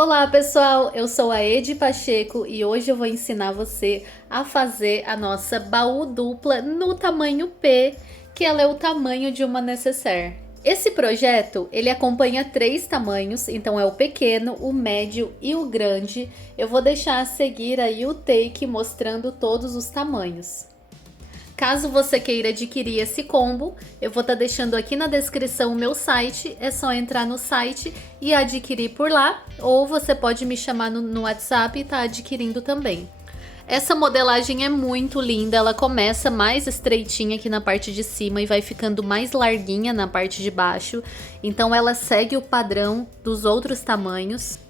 Olá pessoal, eu sou a Edi Pacheco e hoje eu vou ensinar você a fazer a nossa baú dupla no tamanho P, que ela é o tamanho de uma necessaire. Esse projeto, ele acompanha 3 tamanhos, então é o pequeno, o médio e o grande. Eu vou deixar a seguir aí o take mostrando todos os tamanhos. Caso você queira adquirir esse combo, eu vou estar deixando aqui na descrição o meu site, é só entrar no site e adquirir por lá, ou você pode me chamar no WhatsApp e estar adquirindo também. Essa modelagem é muito linda, ela começa mais estreitinha aqui na parte de cima e vai ficando mais larguinha na parte de baixo, então ela segue o padrão dos outros tamanhos.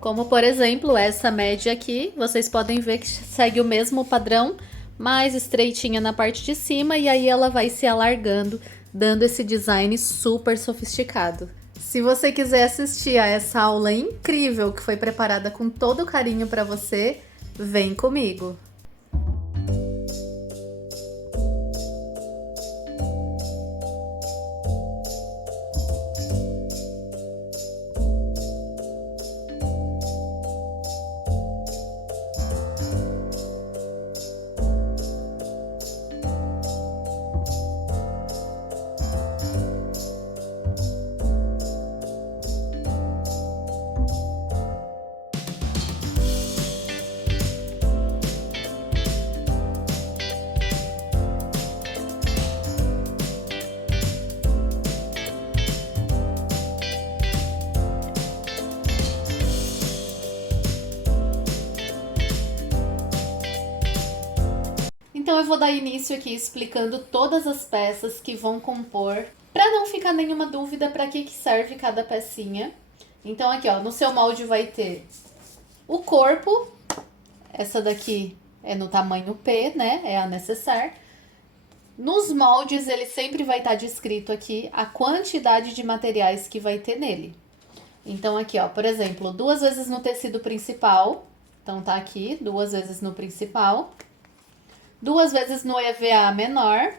Como por exemplo essa média aqui, vocês podem ver que segue o mesmo padrão, mais estreitinha na parte de cima e aí ela vai se alargando, dando esse design super sofisticado. Se você quiser assistir a essa aula incrível que foi preparada com todo carinho para você, vem comigo! Então eu vou dar início aqui explicando todas as peças que vão compor, para não ficar nenhuma dúvida para que serve cada pecinha. Então aqui ó, no seu molde vai ter o corpo, essa daqui é no tamanho P, né, é a necessaire. Nos moldes ele sempre vai estar descrito aqui a quantidade de materiais que vai ter nele. Então aqui ó, por exemplo, 2 vezes no tecido principal, então tá aqui, 2 vezes no principal. 2 vezes no EVA menor,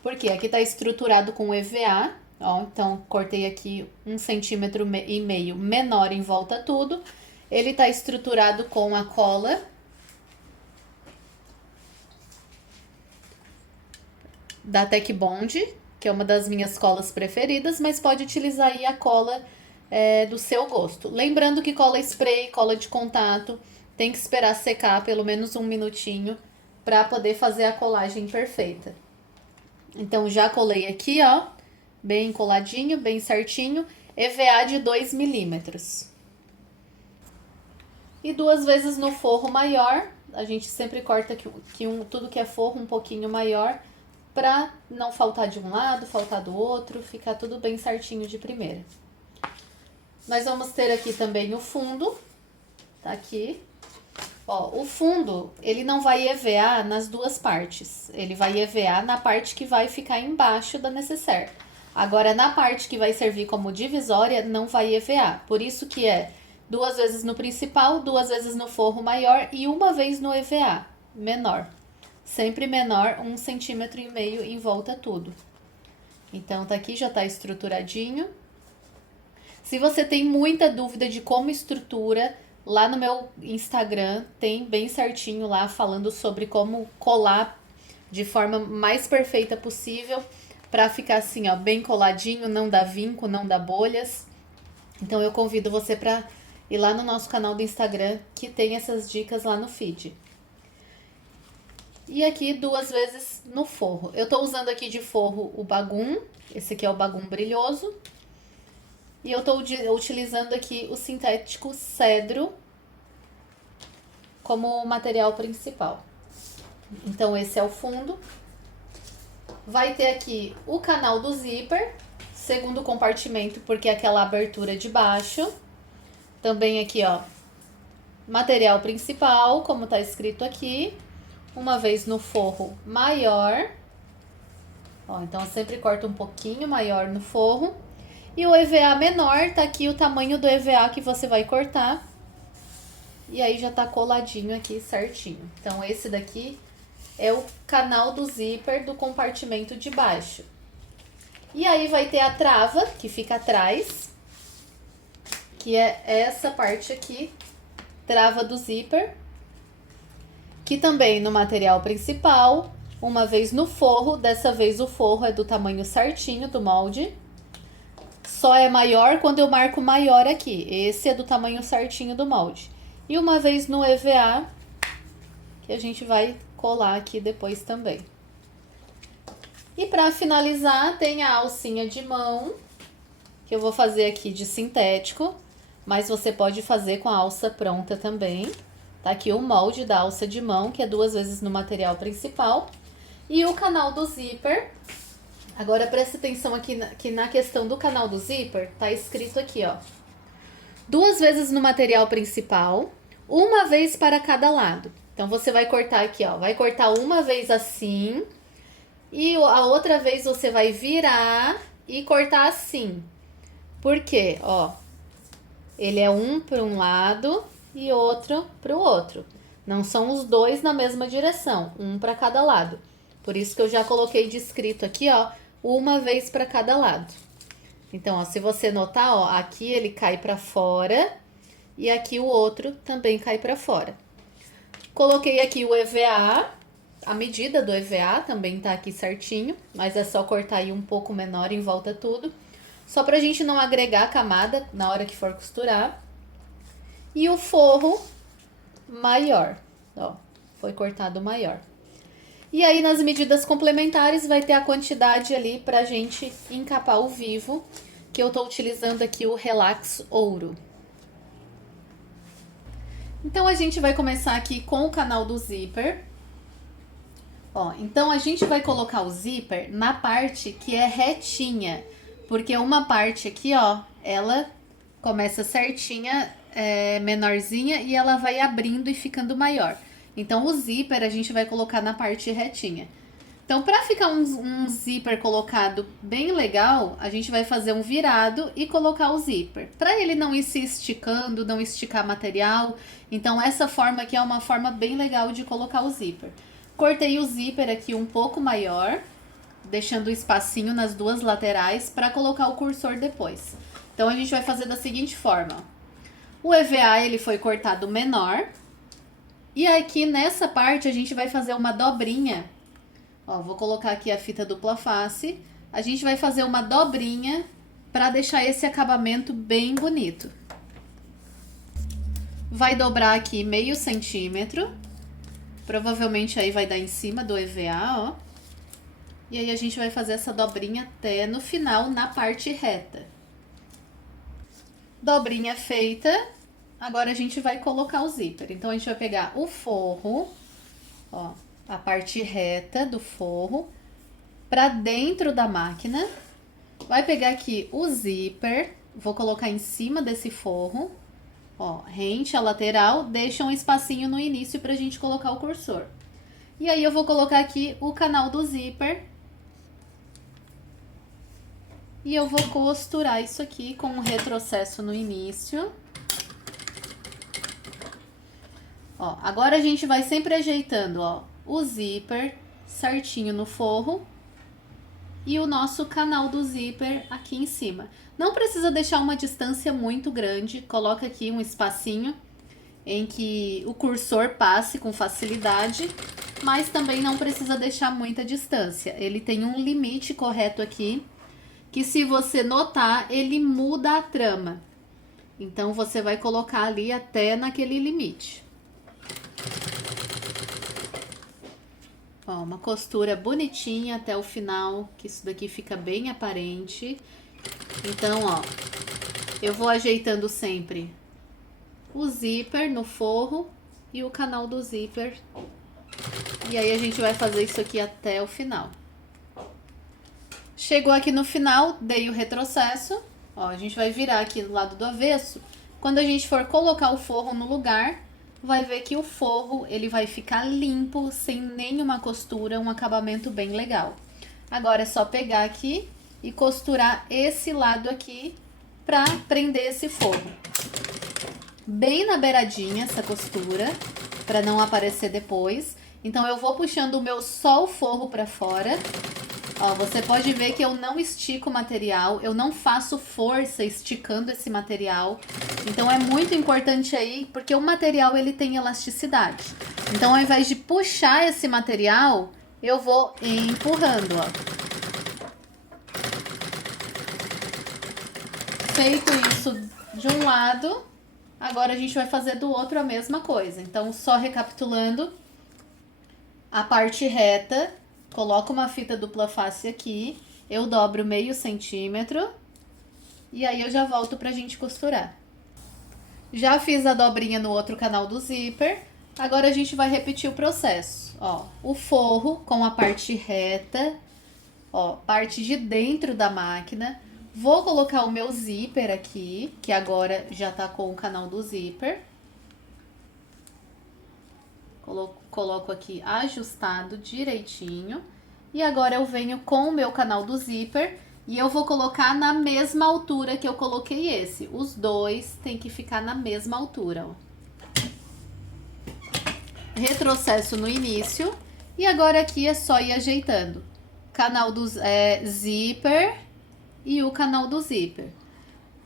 porque aqui tá estruturado com EVA, ó, então cortei aqui 1,5 cm menor em volta tudo. Ele tá estruturado com a cola da Tech Bond, que é uma das minhas colas preferidas, mas pode utilizar aí a cola do seu gosto. Lembrando que cola spray, cola de contato, tem que esperar secar pelo menos 1 minutinho para poder fazer a colagem perfeita. Então já colei aqui, ó, bem coladinho, bem certinho, EVA de 2 milímetros. E 2 vezes no forro maior, a gente sempre corta tudo que é forro um pouquinho maior, para não faltar de um lado, faltar do outro, ficar tudo bem certinho de primeira. Nós vamos ter aqui também o fundo, tá aqui. Ó, o fundo, ele não vai EVA nas duas partes. Ele vai EVA na parte que vai ficar embaixo da necessaire. Agora, na parte que vai servir como divisória, não vai EVA. Por isso que é 2 vezes no principal, 2 vezes no forro maior e 1 vez no EVA menor. Sempre menor, 1,5 cm em volta tudo. Então, tá aqui, já tá estruturadinho. Se você tem muita dúvida de como estrutura, lá no meu Instagram tem bem certinho lá falando sobre como colar de forma mais perfeita possível para ficar assim, ó, bem coladinho, não dá vinco, não dá bolhas. Então eu convido você para ir lá no nosso canal do Instagram que tem essas dicas lá no feed. E aqui 2 vezes no forro. Eu tô usando aqui de forro o bagum, esse aqui é o bagum brilhoso. E eu tô utilizando aqui o sintético cedro como material principal. Então esse é o fundo. Vai ter aqui o canal do zíper, segundo compartimento, porque é aquela abertura de baixo. Também aqui, ó, material principal, como tá escrito aqui. 1 vez no forro maior. Ó, então eu sempre corto um pouquinho maior no forro. E o EVA menor, tá aqui o tamanho do EVA que você vai cortar. E aí já tá coladinho aqui certinho. Então esse daqui é o canal do zíper do compartimento de baixo. E aí vai ter a trava, que fica atrás, que é essa parte aqui, trava do zíper, que também no material principal, uma vez no forro, dessa vez o forro é do tamanho certinho do molde. Só é maior quando eu marco maior aqui, esse é do tamanho certinho do molde. E uma vez no EVA, que a gente vai colar aqui depois também. E para finalizar, tem a alcinha de mão, que eu vou fazer aqui de sintético, mas você pode fazer com a alça pronta também. Tá aqui o molde da alça de mão, que é 2 vezes no material principal. E o canal do zíper. Agora presta atenção aqui que na questão do canal do zíper, tá escrito aqui, ó. 2 vezes no material principal, uma vez para cada lado. Então você vai cortar aqui, ó. Vai cortar uma vez assim. E a outra vez você vai virar e cortar assim. Por quê? Ó, ele é um para um lado e outro para o outro. Não são os dois na mesma direção, um para cada lado. Por isso que eu já coloquei descrito aqui, ó, uma vez para cada lado. Então, ó, se você notar, ó, aqui ele cai para fora e aqui o outro também cai para fora. Coloquei aqui o EVA, a medida do EVA também tá aqui certinho, mas é só cortar aí um pouco menor em volta tudo. Só pra gente não agregar camada na hora que for costurar. E o forro maior, ó, foi cortado maior. E aí nas medidas complementares vai ter a quantidade ali pra gente encapar o vivo, que eu tô utilizando aqui o Relax Ouro. Então a gente vai começar aqui com o canal do zíper. Ó, então a gente vai colocar o zíper na parte que é retinha, porque uma parte aqui, ó, ela começa certinha, menorzinha, e ela vai abrindo e ficando maior. Então o zíper a gente vai colocar na parte retinha. Então para ficar um zíper colocado bem legal, a gente vai fazer um virado e colocar o zíper. Para ele não ir se esticando, não esticar material. Então essa forma aqui é uma forma bem legal de colocar o zíper. Cortei o zíper aqui um pouco maior, deixando o espacinho nas duas laterais para colocar o cursor depois. Então a gente vai fazer da seguinte forma, ó. O EVA ele foi cortado menor. E aqui nessa parte a gente vai fazer uma dobrinha. Ó, vou colocar aqui a fita dupla face. A gente vai fazer uma dobrinha para deixar esse acabamento bem bonito. Vai dobrar aqui meio centímetro. Provavelmente aí vai dar em cima do EVA, ó. E aí a gente vai fazer essa dobrinha até no final, na parte reta. Dobrinha feita, agora a gente vai colocar o zíper. Então a gente vai pegar o forro, ó, a parte reta do forro, pra dentro da máquina. Vai pegar aqui o zíper, vou colocar em cima desse forro, ó, rente a lateral, deixa um espacinho no início pra gente colocar o cursor. E aí eu vou colocar aqui o canal do zíper. E eu vou costurar isso aqui com um retrocesso no início. Ó, agora a gente vai sempre ajeitando, ó, o zíper certinho no forro e o nosso canal do zíper aqui em cima. Não precisa deixar uma distância muito grande, coloca aqui um espacinho em que o cursor passe com facilidade, mas também não precisa deixar muita distância. Ele tem um limite correto aqui, que se você notar, ele muda a trama. Então, você vai colocar ali até naquele limite. Ó, uma costura bonitinha até o final, que isso daqui fica bem aparente. Então, ó, eu vou ajeitando sempre o zíper no forro e o canal do zíper. E aí, a gente vai fazer isso aqui até o final. Chegou aqui no final, dei o retrocesso, ó, a gente vai virar aqui do lado do avesso. Quando a gente for colocar o forro no lugar, vai ver que o forro ele vai ficar limpo, sem nenhuma costura, um acabamento bem legal. Agora é só pegar aqui e costurar esse lado aqui pra prender esse forro. Bem na beiradinha essa costura, pra não aparecer depois. Então eu vou puxando o meu só o forro pra fora. Ó, você pode ver que eu não estico o material, eu não faço força esticando esse material. Então é muito importante aí, porque o material ele tem elasticidade. Então ao invés de puxar esse material, eu vou empurrando, ó. Feito isso de um lado, agora a gente vai fazer do outro a mesma coisa. Então só recapitulando, a parte reta, coloco uma fita dupla face aqui, eu dobro meio centímetro e aí eu já volto pra gente costurar. Já fiz a dobrinha no outro canal do zíper, agora a gente vai repetir o processo. Ó, o forro com a parte reta, ó, parte de dentro da máquina. Vou colocar o meu zíper aqui, que agora já tá com o canal do zíper. Coloco aqui ajustado direitinho. E agora eu venho com o meu canal do zíper e eu vou colocar na mesma altura que eu coloquei esse. Os dois tem que ficar na mesma altura, ó. Retrocesso no início. E agora aqui é só ir ajeitando. Canal do zíper e o canal do zíper.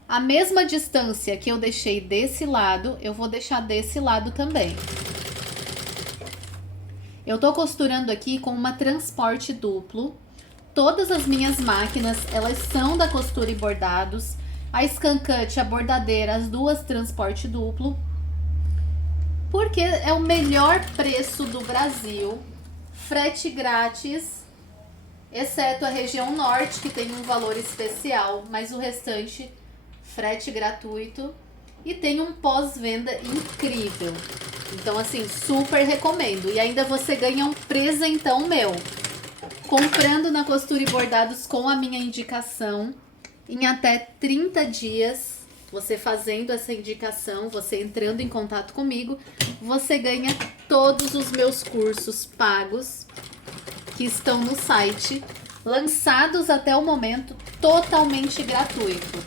A mesma distância que eu deixei desse lado, eu vou deixar desse lado também. Eu tô costurando aqui com uma transporte duplo. Todas as minhas máquinas, elas são da Costura e Bordados. A Scancut, a bordadeira, as duas transporte duplo. Porque é o melhor preço do Brasil. Frete grátis, exceto a região norte, que tem um valor especial, mas o restante, frete gratuito. E tem um pós-venda incrível. Então, assim, super recomendo. E ainda você ganha um presentão meu. Comprando na Costura e Bordados com a minha indicação, em até 30 dias, você fazendo essa indicação, você entrando em contato comigo, você ganha todos os meus cursos pagos que estão no site, lançados até o momento, totalmente gratuito.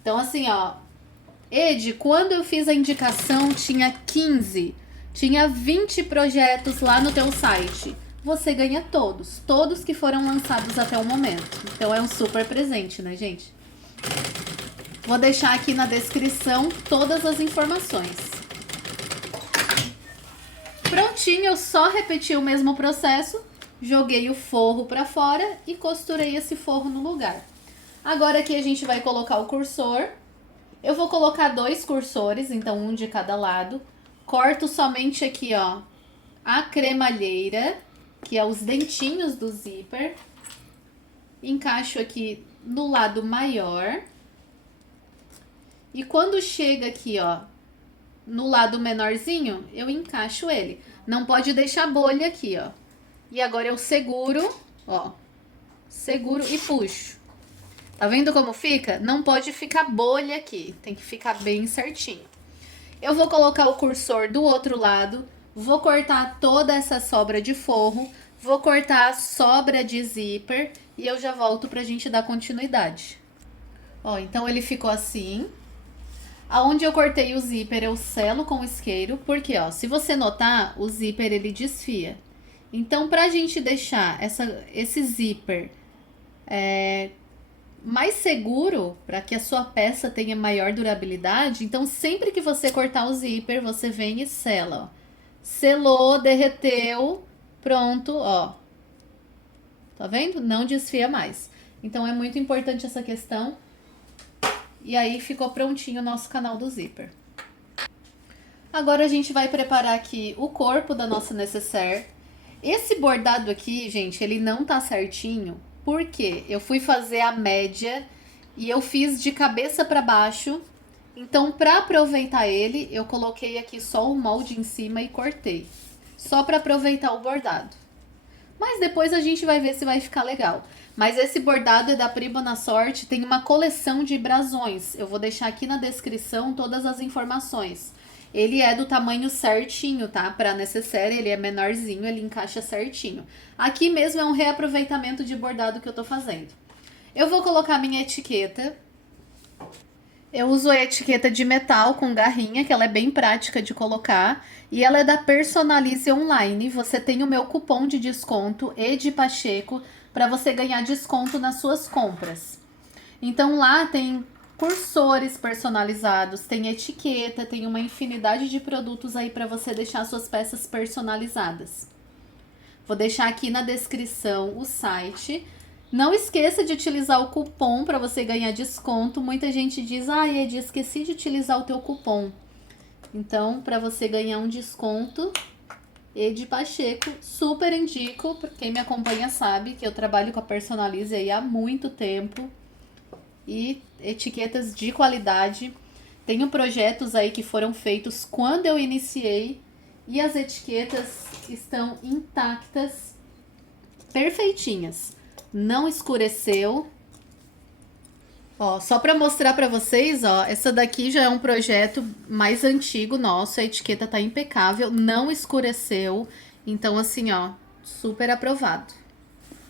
Então, assim, ó, Ed, quando eu fiz a indicação, tinha 15, tinha 20 projetos lá no teu site. Você ganha todos que foram lançados até o momento. Então é um super presente, né, gente? Vou deixar aqui na descrição todas as informações. Prontinho, eu só repeti o mesmo processo, joguei o forro para fora e costurei esse forro no lugar. Agora aqui a gente vai colocar o cursor. Eu vou colocar 2 cursores, então um de cada lado. Corto somente aqui, ó, a cremalheira, que é os dentinhos do zíper. Encaixo aqui no lado maior. E quando chega aqui, ó, no lado menorzinho, eu encaixo ele. Não pode deixar bolha aqui, ó. E agora eu seguro, ó. Seguro e puxo. Tá vendo como fica? Não pode ficar bolha aqui, tem que ficar bem certinho. Eu vou colocar o cursor do outro lado, vou cortar toda essa sobra de forro, vou cortar a sobra de zíper e eu já volto pra gente dar continuidade. Ó, então ele ficou assim. Aonde eu cortei o zíper, eu selo com isqueiro, porque, ó, se você notar, o zíper ele desfia. Então, pra gente deixar esse zíper mais seguro, para que a sua peça tenha maior durabilidade, então sempre que você cortar o zíper, você vem e sela, ó. Selou, derreteu, pronto, ó. Tá vendo? Não desfia mais. Então é muito importante essa questão. E aí ficou prontinho o nosso canal do zíper. Agora a gente vai preparar aqui o corpo da nossa necessaire. Esse bordado aqui, gente, ele não tá certinho. Porque eu fui fazer a média e eu fiz de cabeça para baixo. Então, para aproveitar ele, eu coloquei aqui só o molde em cima e cortei. Só para aproveitar o bordado. Mas depois a gente vai ver se vai ficar legal. Mas esse bordado é da Prima na Sorte, tem uma coleção de brasões. Eu vou deixar aqui na descrição todas as informações. Ele é do tamanho certinho, tá? Pra necessaire, ele é menorzinho, ele encaixa certinho. Aqui mesmo é um reaproveitamento de bordado que eu tô fazendo. Eu vou colocar minha etiqueta. Eu uso a etiqueta de metal com garrinha, que ela é bem prática de colocar. E ela é da Personalize Online. Você tem o meu cupom de desconto, Ed Pacheco, para você ganhar desconto nas suas compras. Então lá tem cursores personalizados, tem etiqueta, tem uma infinidade de produtos aí para você deixar suas peças personalizadas. Vou deixar aqui na descrição o site. Não esqueça de utilizar o cupom para você ganhar desconto. Muita gente diz, Edi, esqueci de utilizar o teu cupom. Então, para você ganhar um desconto, Edi Pacheco, super indico. Quem me acompanha sabe que eu trabalho com a Personalize aí há muito tempo. E etiquetas de qualidade. Tenho projetos aí que foram feitos quando eu iniciei. E as etiquetas estão intactas, perfeitinhas. Não escureceu. Ó, só para mostrar para vocês, ó, essa daqui já é um projeto mais antigo nosso, a etiqueta tá impecável, não escureceu. Então assim, ó, super aprovado.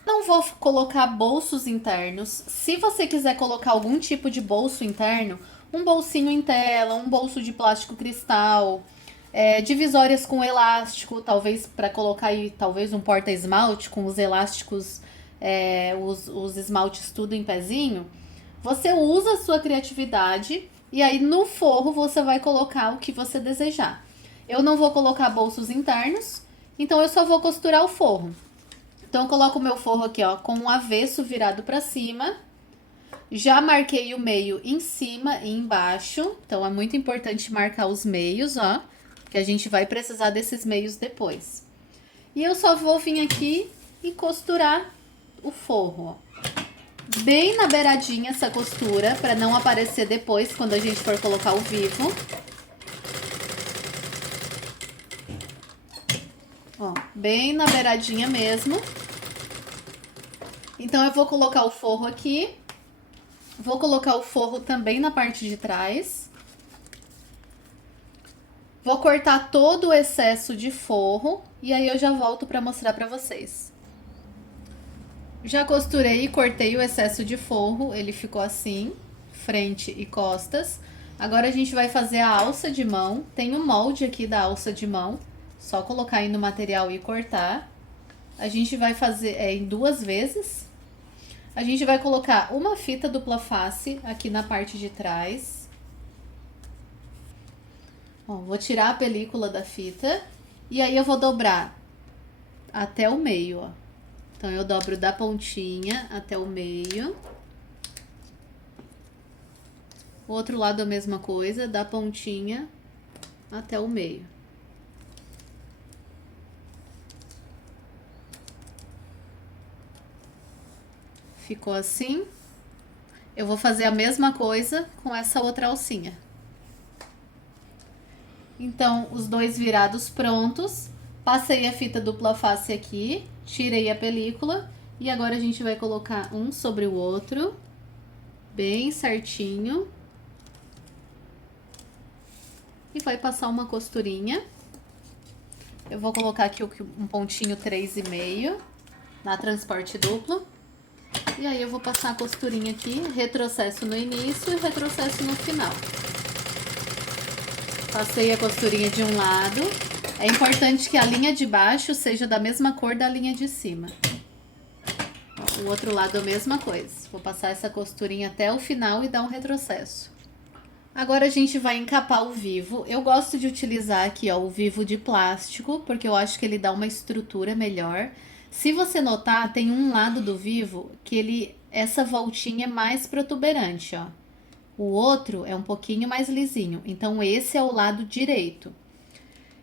Não vou colocar bolsos internos. Se você quiser colocar algum tipo de bolso interno, um bolsinho em tela, um bolso de plástico cristal, divisórias com elástico, talvez para colocar aí talvez um porta-esmalte com os elásticos, os esmaltes tudo em pezinho. Você usa a sua criatividade e aí no forro você vai colocar o que você desejar. Eu não vou colocar bolsos internos, então eu só vou costurar o forro. Então eu coloco o meu forro aqui, ó, com o avesso virado para cima. Já marquei o meio em cima e embaixo, então é muito importante marcar os meios, ó, que a gente vai precisar desses meios depois. E eu só vou vir aqui e costurar o forro, ó. Bem na beiradinha essa costura, para não aparecer depois quando a gente for colocar o vivo. Ó, bem na beiradinha mesmo. Então eu vou colocar o forro aqui. Vou colocar o forro também na parte de trás. Vou cortar todo o excesso de forro e aí eu já volto para mostrar para vocês. Já costurei e cortei o excesso de forro, ele ficou assim, frente e costas. Agora a gente vai fazer a alça de mão. Tem um molde aqui da alça de mão, só colocar aí no material e cortar. A gente vai fazer em 2 vezes. A gente vai colocar uma fita dupla face aqui na parte de trás. Ó, vou tirar a película da fita e aí eu vou dobrar até o meio, ó. Então eu dobro da pontinha até o meio. O outro lado a mesma coisa, da pontinha até o meio. Ficou assim. Eu vou fazer a mesma coisa com essa outra alcinha. Então, os dois virados prontos. Passei a fita dupla face aqui, tirei a película e agora a gente vai colocar um sobre o outro, bem certinho. E vai passar uma costurinha. Eu vou colocar aqui um pontinho 3,5 na transporte duplo. E aí eu vou passar a costurinha aqui, retrocesso no início e retrocesso no final. Passei a costurinha de um lado. É importante que a linha de baixo seja da mesma cor da linha de cima. O outro lado a mesma coisa. Vou passar essa costurinha até o final e dar um retrocesso. Agora a gente vai encapar o vivo. Eu gosto de utilizar aqui, ó, o vivo de plástico, porque eu acho que ele dá uma estrutura melhor. Se você notar, tem um lado do vivo que essa voltinha é mais protuberante, ó. O outro é um pouquinho mais lisinho. Então esse é o lado direito.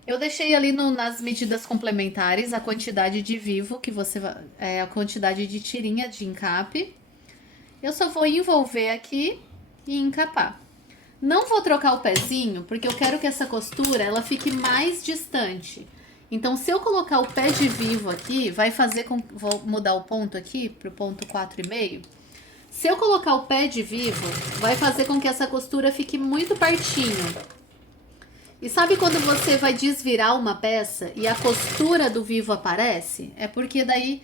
Eu deixei ali nas medidas complementares a quantidade de vivo que você vai, a quantidade de tirinha de encape. Eu só vou envolver aqui e encapar. Não vou trocar o pezinho, porque eu quero que essa costura ela fique mais distante. Então, se eu colocar o pé de vivo aqui, vai fazer com... Vou mudar o ponto aqui para o ponto 4,5. Se eu colocar o pé de vivo, vai fazer com que essa costura fique muito pertinho. E sabe quando você vai desvirar uma peça e a costura do vivo aparece? É porque daí,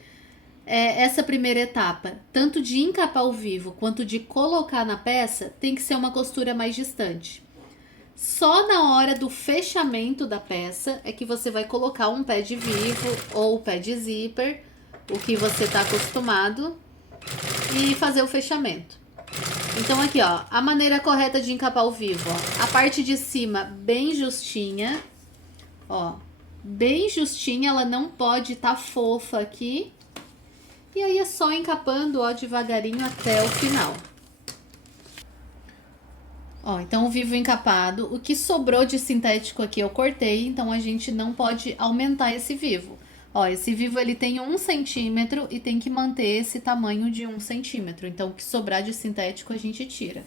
essa primeira etapa, tanto de encapar o vivo quanto de colocar na peça, tem que ser uma costura mais distante. Só na hora do fechamento da peça é que você vai colocar um pé de vivo ou pé de zíper o que você tá acostumado e fazer o fechamento. Então aqui, ó, a maneira correta de encapar o vivo, ó, a parte de cima bem justinha, ó, bem justinha, ela não pode estar fofa aqui. E aí é só encapando, ó, devagarinho até o final. Ó, então o vivo encapado, o que sobrou de sintético aqui eu cortei, então a gente não pode aumentar esse vivo. Ó, esse vivo ele tem 1 centímetro e tem que manter esse tamanho de 1 centímetro. Então o que sobrar de sintético a gente tira.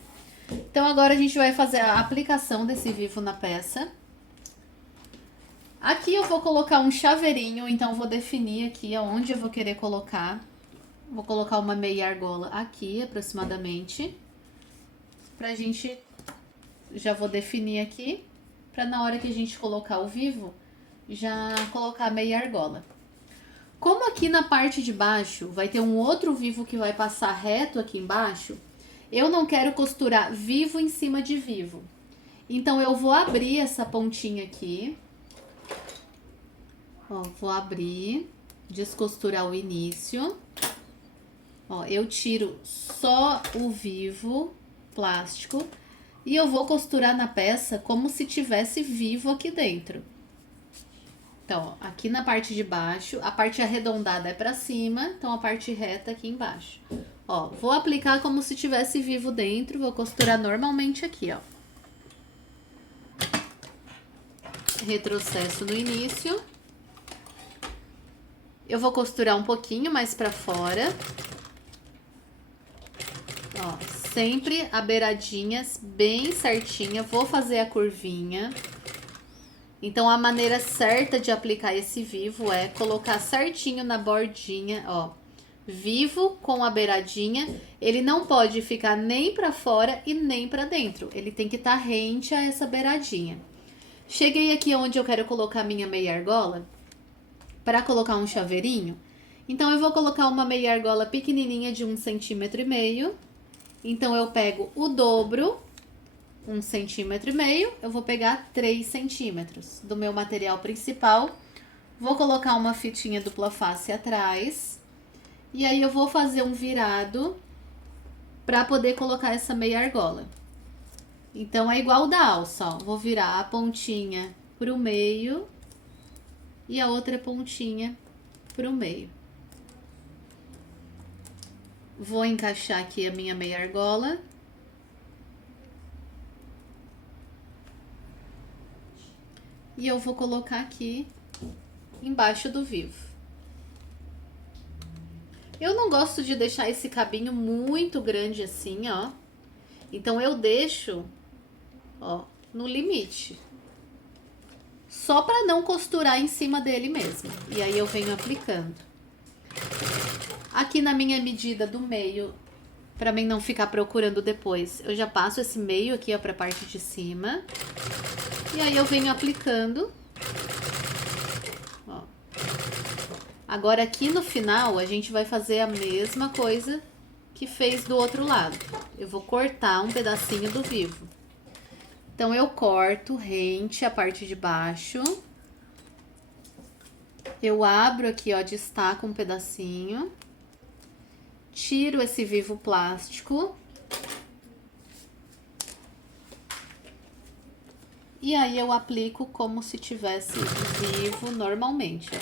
Então agora a gente vai fazer a aplicação desse vivo na peça. Aqui eu vou colocar um chaveirinho, então eu vou definir aqui aonde eu vou querer colocar. Vou colocar uma meia argola aqui aproximadamente. Pra gente... Já vou definir aqui, para na hora que a gente colocar o vivo, já colocar meia argola. Como aqui na parte de baixo vai ter um outro vivo que vai passar reto aqui embaixo, eu não quero costurar vivo em cima de vivo. Então eu vou abrir essa pontinha aqui. Ó, vou abrir, descosturar o início. Ó, eu tiro só o vivo plástico. E eu vou costurar na peça como se tivesse vivo aqui dentro. Então, ó, aqui na parte de baixo, a parte arredondada é pra cima, então a parte reta aqui embaixo. Ó, vou aplicar como se tivesse vivo dentro, vou costurar normalmente aqui, ó. Retrocesso no início. Eu vou costurar um pouquinho mais pra fora. Ó, sempre a beiradinha bem certinha, vou fazer a curvinha. Então, a maneira certa de aplicar esse vivo é colocar certinho na bordinha, ó. Vivo com a beiradinha, ele não pode ficar nem pra fora e nem pra dentro. Ele tem que estar rente a essa beiradinha. Cheguei aqui onde eu quero colocar minha meia argola, para colocar um chaveirinho. Então, eu vou colocar uma meia argola pequenininha de 1,5 centímetro. Então, eu pego o dobro, 1,5 centímetro, eu vou pegar 3 centímetros do meu material principal. Vou colocar uma fitinha dupla face atrás. E aí, eu vou fazer um virado para poder colocar essa meia argola. Então, é igual da alça, ó. Vou virar a pontinha pro meio e a outra pontinha pro meio. Vou encaixar aqui a minha meia argola. E eu vou colocar aqui embaixo do vivo. Eu não gosto de deixar esse cabinho muito grande assim, ó. Então, eu deixo, ó, no limite. Só para não costurar em cima dele mesmo. E aí, eu venho aplicando. Aqui na minha medida do meio, para mim não ficar procurando depois, eu já passo esse meio aqui, ó, pra parte de cima. E aí eu venho aplicando. Ó. Agora aqui no final, a gente vai fazer a mesma coisa que fez do outro lado. Eu vou cortar um pedacinho do vivo. Então, eu corto rente a parte de baixo. Eu abro aqui, ó, destaco um pedacinho. Tiro esse vivo plástico. E aí, eu aplico como se tivesse vivo normalmente, ó.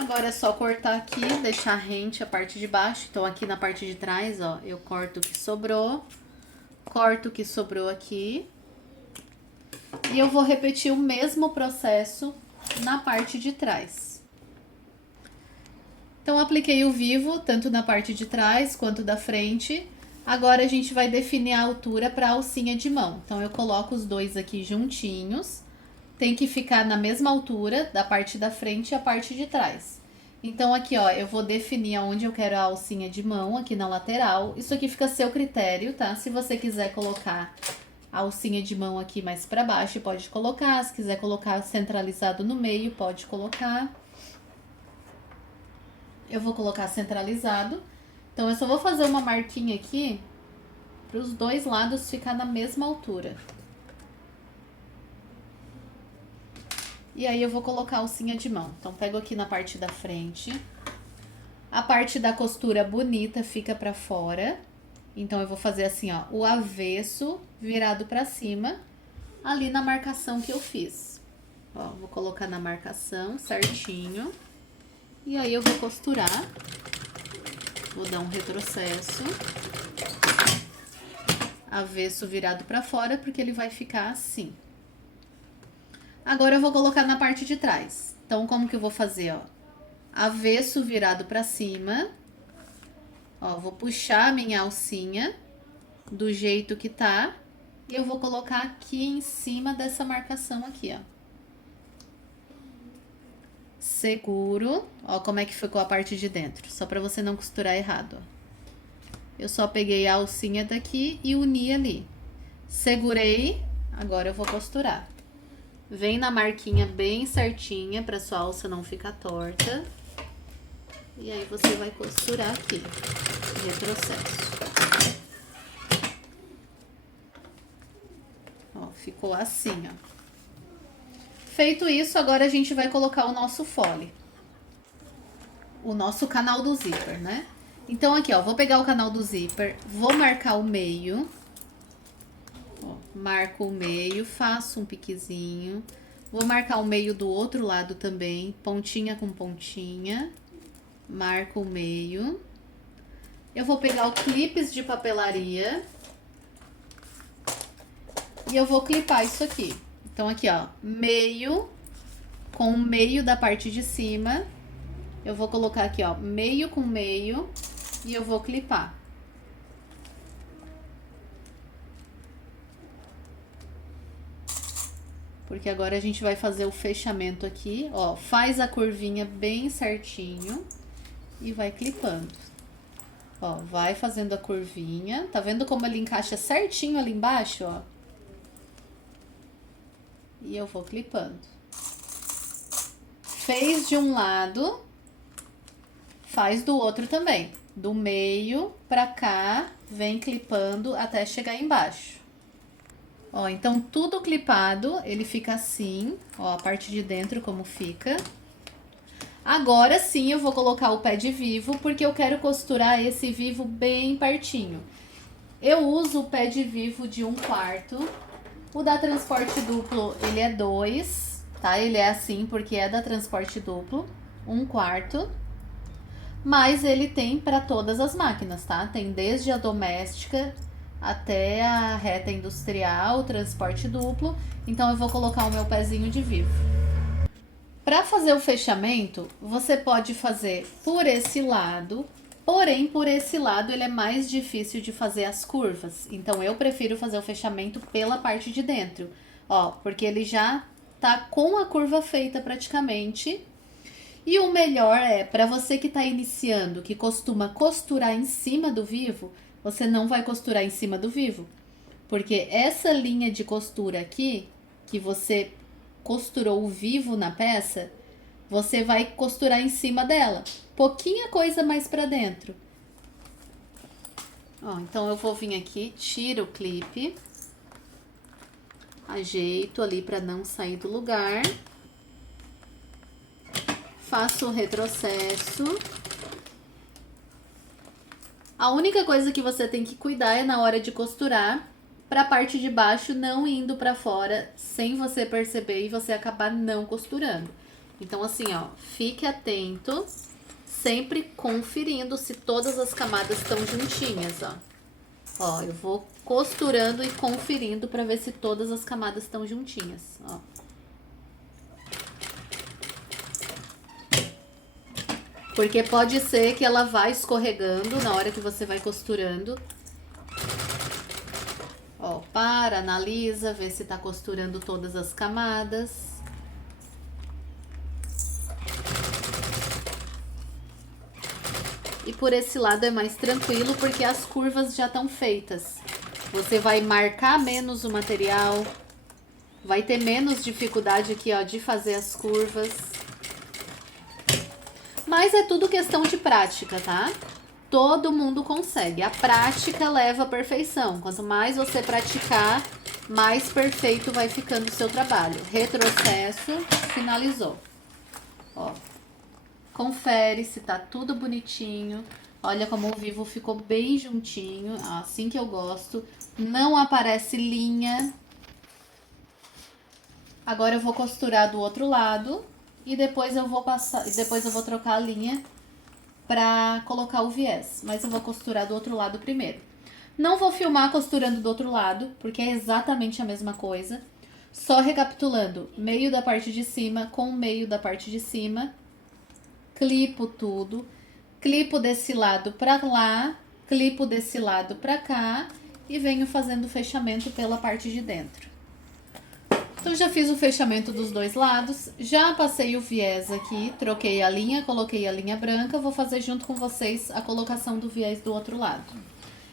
Agora é só cortar aqui, deixar rente a parte de baixo. Então, aqui na parte de trás, ó, eu corto o que sobrou. Corto o que sobrou aqui. E eu vou repetir o mesmo processo na parte de trás. Então, apliquei o vivo, tanto na parte de trás quanto da frente. Agora, a gente vai definir a altura para a alcinha de mão. Então, eu coloco os dois aqui juntinhos. Tem que ficar na mesma altura da parte da frente e a parte de trás. Então, aqui, ó, eu vou definir aonde eu quero a alcinha de mão, aqui na lateral. Isso aqui fica a seu critério, tá? Se você quiser colocar a alcinha de mão aqui mais para baixo, pode colocar. Se quiser colocar centralizado no meio, pode colocar. Eu vou colocar centralizado. Então, eu só vou fazer uma marquinha aqui para os dois lados ficar na mesma altura. E aí eu vou colocar a alcinha de mão. Então, pego aqui na parte da frente. A parte da costura bonita fica pra fora. Então, eu vou fazer assim, ó, o avesso virado pra cima, ali na marcação que eu fiz. Ó, vou colocar na marcação certinho. E aí eu vou costurar. Vou dar um retrocesso. Avesso virado pra fora, porque ele vai ficar assim. Agora eu vou colocar na parte de trás. Então, como que eu vou fazer, ó? Avesso virado pra cima. Ó, vou puxar a minha alcinha do jeito que tá. E eu vou colocar aqui em cima dessa marcação aqui, ó. Seguro. Ó, como é que ficou a parte de dentro. Só pra você não costurar errado, ó. Eu só peguei a alcinha daqui e uni ali. Segurei. Agora eu vou costurar. Vem na marquinha bem certinha pra sua alça não ficar torta. E aí você vai costurar aqui. Retrocesso. Ó, ficou assim, ó. Feito isso, agora a gente vai colocar o nosso fole. O nosso canal do zíper, né? Então aqui, ó, vou pegar o canal do zíper, vou marcar o meio. Ó, marco o meio, faço um piquezinho. Vou marcar o meio do outro lado também, pontinha com pontinha. Marco o meio. Eu vou pegar o clipes de papelaria. E eu vou clipar isso aqui. Então aqui, ó, meio com o meio da parte de cima. Eu vou colocar aqui, ó, meio com meio e eu vou clipar. Porque agora a gente vai fazer o fechamento aqui, ó, faz a curvinha bem certinho e vai clipando. Ó, vai fazendo a curvinha, tá vendo como ele encaixa certinho ali embaixo, ó? E eu vou clipando. Fez de um lado, faz do outro também. Do meio pra cá, vem clipando até chegar embaixo. Ó, então tudo clipado, ele fica assim, ó, a parte de dentro como fica. Agora sim eu vou colocar o pé de vivo, porque eu quero costurar esse vivo bem pertinho. Eu uso o pé de vivo de 1/4. O da transporte duplo, ele é 2, tá? Ele é assim porque é da transporte duplo, 1/4. Mas ele tem para todas as máquinas, tá? Tem desde a doméstica até a reta industrial, transporte duplo. Então eu vou colocar o meu pezinho de vivo. Para fazer o fechamento, você pode fazer por esse lado, porém por esse lado ele é mais difícil de fazer as curvas. Então eu prefiro fazer o fechamento pela parte de dentro, ó, porque ele já tá com a curva feita praticamente. E o melhor é, para você que tá iniciando, que costuma costurar em cima do vivo, você não vai costurar em cima do vivo. Porque essa linha de costura aqui, que você costurou o vivo na peça, você vai costurar em cima dela. Pouquinha coisa mais pra dentro. Ó, então eu vou vir aqui, tiro o clipe. Ajeito ali pra não sair do lugar. Faço o retrocesso. A única coisa que você tem que cuidar é na hora de costurar, para a parte de baixo não indo para fora sem você perceber e você acabar não costurando. Então assim, ó, fique atento, sempre conferindo se todas as camadas estão juntinhas, ó. Ó, eu vou costurando e conferindo para ver se todas as camadas estão juntinhas, ó. Porque pode ser que ela vá escorregando na hora que você vai costurando. Ó, para, analisa, vê se tá costurando todas as camadas. E por esse lado é mais tranquilo porque as curvas já estão feitas. Você vai marcar menos o material, vai ter menos dificuldade aqui, ó, de fazer as curvas. Mas é tudo questão de prática, tá? Todo mundo consegue. A prática leva à perfeição. Quanto mais você praticar, mais perfeito vai ficando o seu trabalho. Retrocesso, finalizou. Ó, confere se tá tudo bonitinho. Olha como o vivo ficou bem juntinho, assim que eu gosto. Não aparece linha. Agora eu vou costurar do outro lado e depois eu vou passar, depois eu vou trocar a linha pra colocar o viés, mas eu vou costurar do outro lado primeiro. Não vou filmar costurando do outro lado, porque é exatamente a mesma coisa. Só recapitulando, meio da parte de cima com meio da parte de cima. Clipo tudo. Clipo desse lado pra lá, clipo desse lado pra cá e venho fazendo o fechamento pela parte de dentro. Então já fiz o fechamento dos dois lados, já passei o viés aqui, troquei a linha, coloquei a linha branca, vou fazer junto com vocês a colocação do viés do outro lado.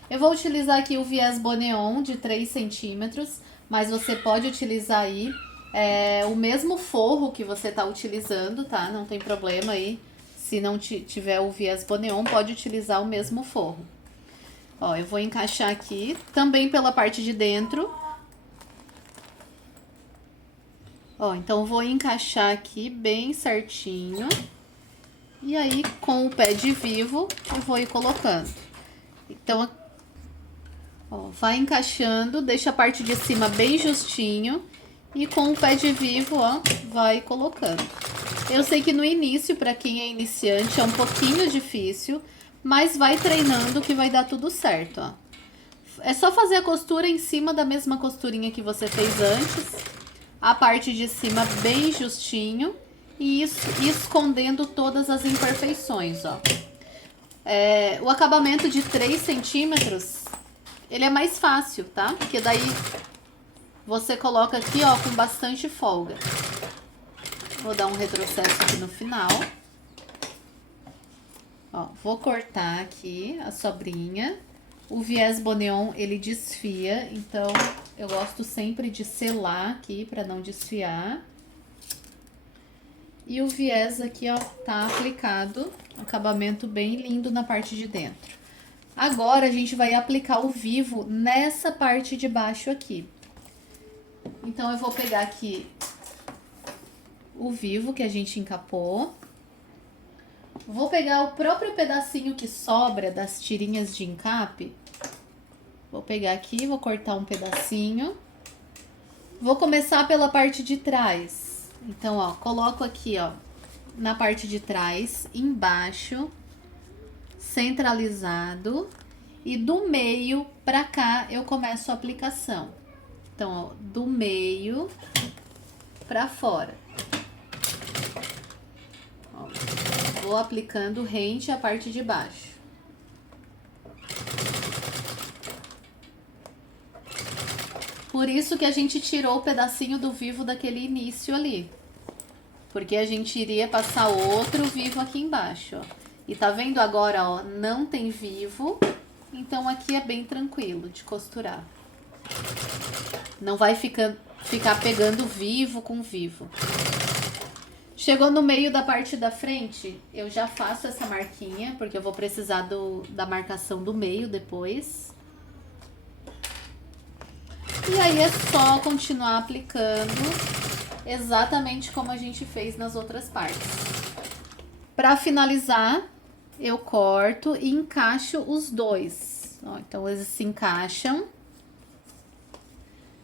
Eu vou utilizar aqui o viés Boneon de 3 centímetros, mas você pode utilizar aí o mesmo forro que você tá utilizando, tá? Não tem problema aí, se não tiver o viés Boneon, pode utilizar o mesmo forro. Ó, eu vou encaixar aqui, também pela parte de dentro. Ó, então vou encaixar aqui bem certinho. E aí, com o pé de vivo, eu vou ir colocando. Então, ó, vai encaixando, deixa a parte de cima bem justinho. E com o pé de vivo, ó, vai colocando. Eu sei que no início, para quem é iniciante, é um pouquinho difícil, mas vai treinando que vai dar tudo certo, ó. É só fazer a costura em cima da mesma costurinha que você fez antes. A parte de cima bem justinho e escondendo todas as imperfeições, ó. O acabamento de 3 centímetros, ele é mais fácil, tá? Porque daí você coloca aqui, ó, com bastante folga. Vou dar um retrocesso aqui no final. Ó, vou cortar aqui a sobrinha. O viés Boneon, ele desfia, então eu gosto sempre de selar aqui para não desfiar. E o viés aqui, ó, tá aplicado, acabamento bem lindo na parte de dentro. Agora a gente vai aplicar o vivo nessa parte de baixo aqui. Então eu vou pegar aqui o vivo que a gente encapou. Vou pegar o próprio pedacinho que sobra das tirinhas de encape. Vou pegar aqui, vou cortar um pedacinho. Vou começar pela parte de trás. Então, ó, coloco aqui, ó, na parte de trás, embaixo, centralizado. E do meio pra cá eu começo a aplicação. Então, ó, do meio pra fora. Vou aplicando rente a parte de baixo. Por isso que a gente tirou o pedacinho do vivo daquele início ali. Porque a gente iria passar outro vivo aqui embaixo, ó. E tá vendo agora, ó, não tem vivo, então aqui é bem tranquilo de costurar. Não vai ficar pegando vivo com vivo. Chegou no meio da parte da frente, eu já faço essa marquinha, porque eu vou precisar da marcação do meio depois. E aí é só continuar aplicando exatamente como a gente fez nas outras partes. Para finalizar, eu corto e encaixo os dois. Ó, então eles se encaixam.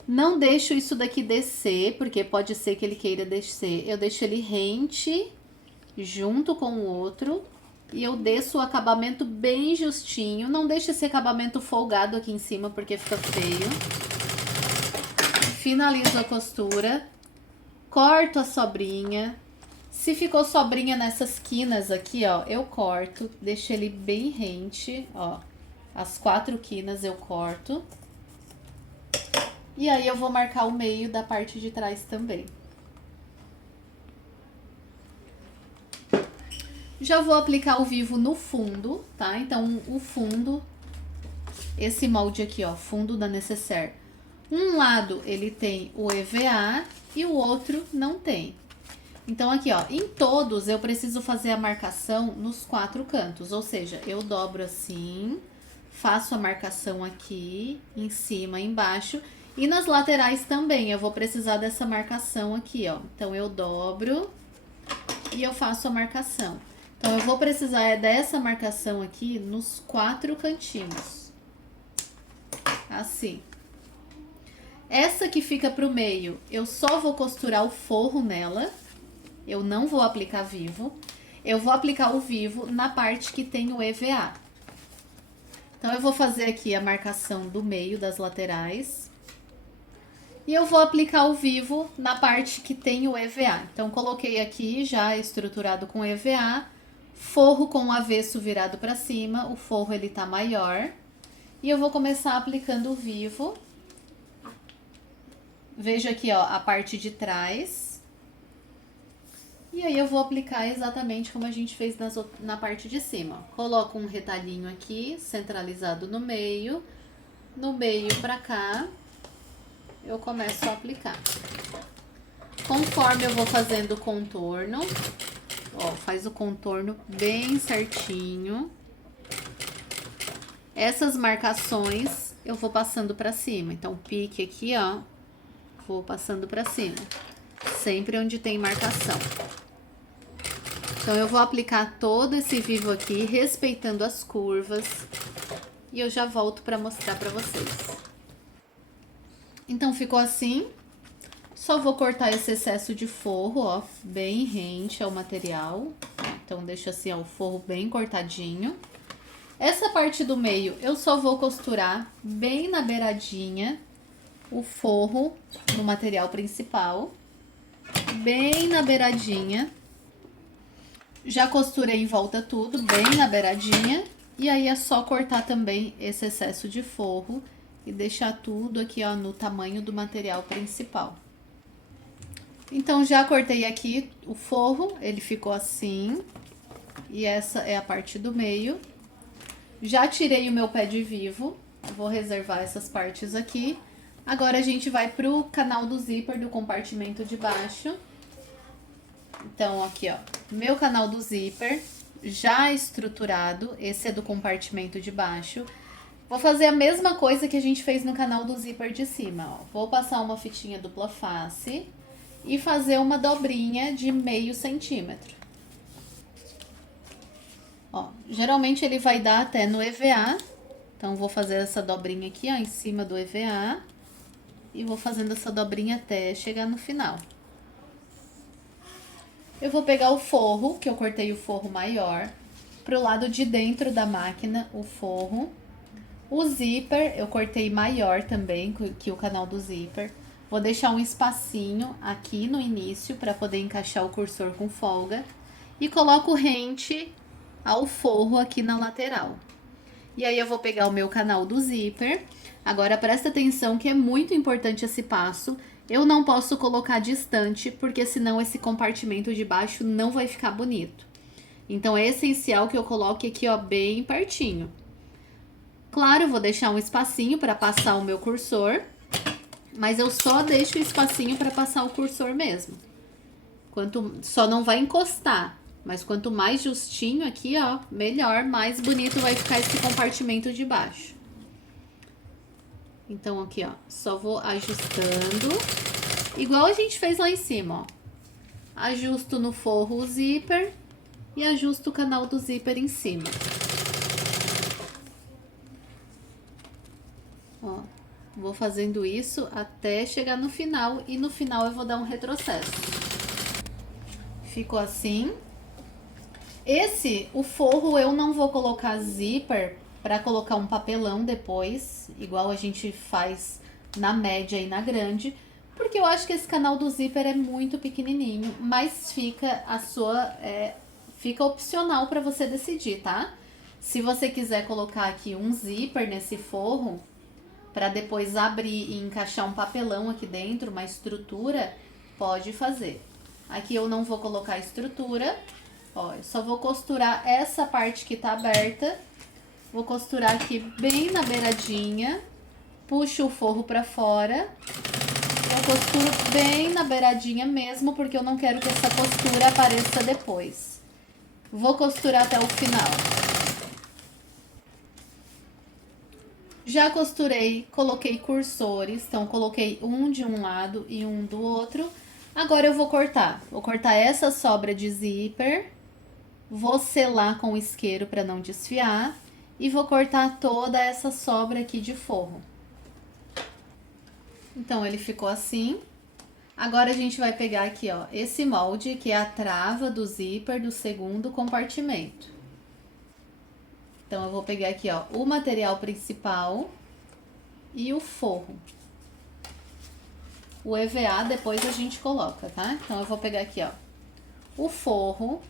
Não deixo isso daqui descer, porque pode ser que ele queira descer. Eu deixo ele rente, junto com o outro. E eu desço o acabamento bem justinho. Não deixe esse acabamento folgado aqui em cima, porque fica feio. Finalizo a costura. Corto a sobrinha. Se ficou sobrinha nessas quinas aqui, ó, eu corto. Deixo ele bem rente, ó. As 4 quinas eu corto. E aí eu vou marcar o meio da parte de trás também. Já vou aplicar o vivo no fundo, tá? Então, o fundo, esse molde aqui, ó, fundo da necessaire. Um lado ele tem o EVA e o outro não tem. Então, aqui, ó, em todos eu preciso fazer a marcação nos 4 cantos. Ou seja, eu dobro assim, faço a marcação aqui, em cima, embaixo. E nas laterais também, eu vou precisar dessa marcação aqui, ó. Então, eu dobro e eu faço a marcação. Então, eu vou precisar dessa marcação aqui nos 4 cantinhos. Assim. Essa que fica pro meio, eu só vou costurar o forro nela. Eu não vou aplicar vivo. Eu vou aplicar o vivo na parte que tem o EVA. Então, eu vou fazer aqui a marcação do meio das laterais. E eu vou aplicar o vivo na parte que tem o EVA. Então, coloquei aqui já estruturado com EVA. Forro com o avesso virado para cima. O forro ele tá maior. E eu vou começar aplicando o vivo. Veja aqui, ó, a parte de trás. E aí eu vou aplicar exatamente como a gente fez na parte de cima. Coloco um retalhinho aqui, centralizado no meio pra cá, eu começo a aplicar. Conforme eu vou fazendo o contorno, ó, faz o contorno bem certinho. Essas marcações eu vou passando pra cima. Então, pique aqui, ó, vou passando pra cima. Sempre onde tem marcação. Então, eu vou aplicar todo esse vivo aqui, respeitando as curvas. E eu já volto pra mostrar pra vocês. Então, ficou assim. Só vou cortar esse excesso de forro, ó, bem rente ao material. Então, deixa assim, ó, o forro bem cortadinho. Essa parte do meio, eu só vou costurar bem na beiradinha o forro no material principal. Bem na beiradinha. Já costurei em volta tudo, bem na beiradinha. E aí é só cortar também esse excesso de forro e deixar tudo aqui, ó, no tamanho do material principal. Então, já cortei aqui o forro, ele ficou assim. E essa é a parte do meio. Já tirei o meu pé de vivo, vou reservar essas partes aqui. Agora a gente vai pro canal do zíper do compartimento de baixo. Então, aqui, ó, meu canal do zíper já estruturado, esse é do compartimento de baixo. Vou fazer a mesma coisa que a gente fez no canal do zíper de cima, ó. Vou passar uma fitinha dupla face e fazer uma dobrinha de meio centímetro. Ó, geralmente ele vai dar até no EVA, então vou fazer essa dobrinha aqui, ó, em cima do EVA. E vou fazendo essa dobrinha até chegar no final. Eu vou pegar o forro, que eu cortei o forro maior, pro lado de dentro da máquina, o forro. O zíper, eu cortei maior também, que o canal do zíper. Vou deixar um espacinho aqui no início, para poder encaixar o cursor com folga. E coloco rente ao forro aqui na lateral. E aí eu vou pegar o meu canal do zíper. Agora presta atenção que é muito importante esse passo. Eu não posso colocar distante, porque senão esse compartimento de baixo não vai ficar bonito. Então é essencial que eu coloque aqui, ó, bem pertinho. Claro, eu vou deixar um espacinho para passar o meu cursor, mas eu só deixo o espacinho para passar o cursor mesmo. Só não vai encostar. Mas quanto mais justinho aqui, ó, melhor, mais bonito vai ficar esse compartimento de baixo. Então, aqui, ó, só vou ajustando, igual a gente fez lá em cima, ó. Ajusto no forro o zíper e ajusto o canal do zíper em cima. Ó, vou fazendo isso até chegar no final e no final eu vou dar um retrocesso. Ficou assim. O forro eu não vou colocar zíper para colocar um papelão depois, igual a gente faz na média e na grande, porque eu acho que esse canal do zíper é muito pequenininho, mas fica opcional para você decidir, tá? Se você quiser colocar aqui um zíper nesse forro, para depois abrir e encaixar um papelão aqui dentro, uma estrutura, pode fazer. Aqui eu não vou colocar estrutura. Ó, eu só vou costurar essa parte que tá aberta. Vou costurar aqui bem na beiradinha. Puxo o forro pra fora. Eu costuro bem na beiradinha mesmo, porque eu não quero que essa costura apareça depois. Vou costurar até o final. Já costurei, coloquei cursores, então coloquei um de um lado e um do outro. Agora eu vou cortar. Vou cortar essa sobra de zíper, vou selar com o isqueiro para não desfiar e vou cortar toda essa sobra aqui de forro. Então ele ficou assim. Agora a gente vai pegar aqui, ó, esse molde que é a trava do zíper do segundo compartimento. Então eu vou pegar aqui, ó, o material principal e o forro. O EVA depois a gente coloca, tá? Então eu vou pegar aqui, ó, o forro,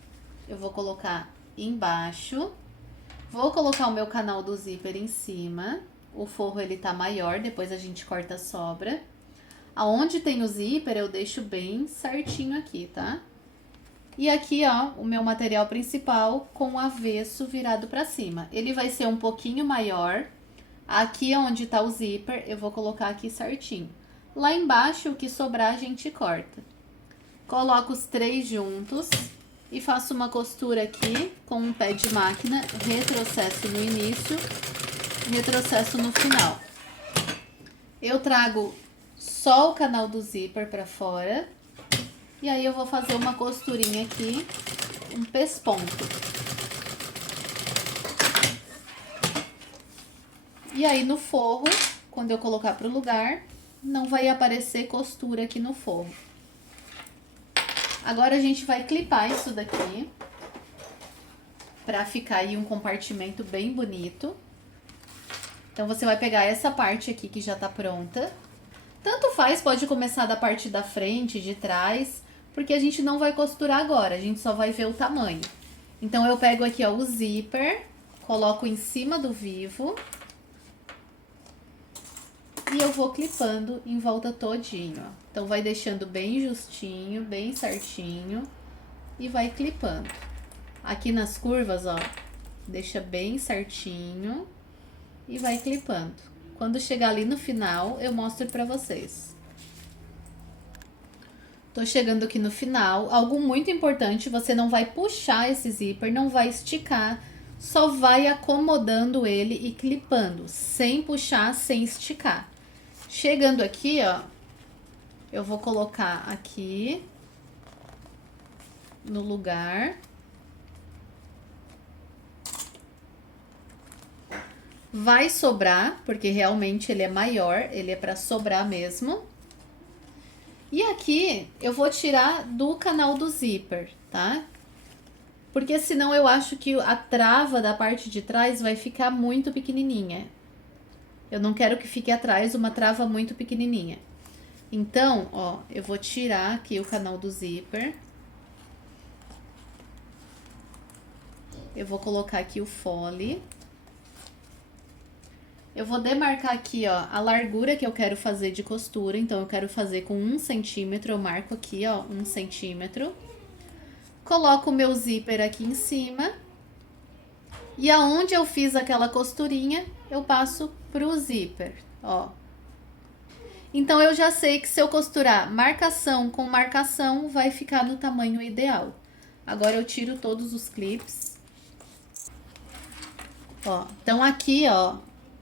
eu vou colocar embaixo. Vou colocar o meu canal do zíper em cima. O forro ele tá maior, depois a gente corta a sobra. Aonde tem o zíper eu deixo bem certinho aqui, tá? E aqui, ó, o meu material principal com o avesso virado pra cima. Ele vai ser um pouquinho maior. Aqui onde tá o zíper, eu vou colocar aqui certinho. Lá embaixo, o que sobrar, a gente corta. Coloco os três juntos e faço uma costura aqui com um pé de máquina, retrocesso no início, retrocesso no final. Eu trago só o canal do zíper pra fora. E aí eu vou fazer uma costurinha aqui, um pesponto. E aí no forro, quando eu colocar pro lugar, não vai aparecer costura aqui no forro. Agora a gente vai clipar isso daqui, pra ficar aí um compartimento bem bonito. Então você vai pegar essa parte aqui que já tá pronta. Tanto faz, pode começar da parte da frente, de trás, porque a gente não vai costurar agora, a gente só vai ver o tamanho. Então eu pego aqui, ó, o zíper, coloco em cima do vivo e eu vou clipando em volta todinho, ó. Então vai deixando bem justinho, bem certinho e vai clipando. Aqui nas curvas, ó, deixa bem certinho e vai clipando. Quando chegar ali no final, eu mostro pra vocês. Tô chegando aqui no final. Algo muito importante, você não vai puxar esse zíper, não vai esticar. Só vai acomodando ele e clipando, sem puxar, sem esticar. Chegando aqui, ó, eu vou colocar aqui no lugar. Vai sobrar, porque realmente ele é maior, ele é pra sobrar mesmo. E aqui eu vou tirar do canal do zíper, tá? Porque senão eu acho que a trava da parte de trás vai ficar muito pequenininha. Eu não quero que fique atrás uma trava muito pequenininha. Então, ó, eu vou tirar aqui o canal do zíper. Eu vou colocar aqui o fole. Eu vou demarcar aqui, ó, a largura que eu quero fazer de costura. Então, eu quero fazer com 1 centímetro. Eu marco aqui, ó, 1 centímetro. Coloco o meu zíper aqui em cima. E aonde eu fiz aquela costurinha, eu passo pro zíper, ó. Então, eu já sei que se eu costurar marcação com marcação, vai ficar no tamanho ideal. Agora, eu tiro todos os clips. Ó, então aqui, ó,